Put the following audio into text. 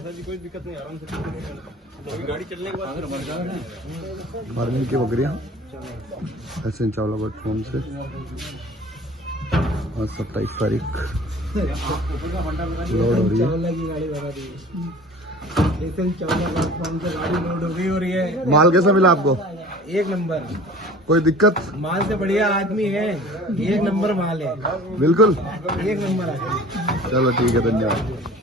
Sir जी, कोई दिक्कत नहीं, आराम से अभी गाड़ी चलने के बाद फार्मिंग की बकरियाँ SN चावला प्लेटफॉर्म से आज 27 तारीख लोड हो रही है। चावला की गाड़ी बना दी SN चावला प्लेटफॉर्म से गाड़ी लोड हो गई और ये माल कैसा मिला आपको? एक नंबर कोई दिक्कत? माल से बढ़िया आदमी है, एक नंबर माल है, बिल्कुल एक नंबर है। चलो ठीक है, धन्यवाद।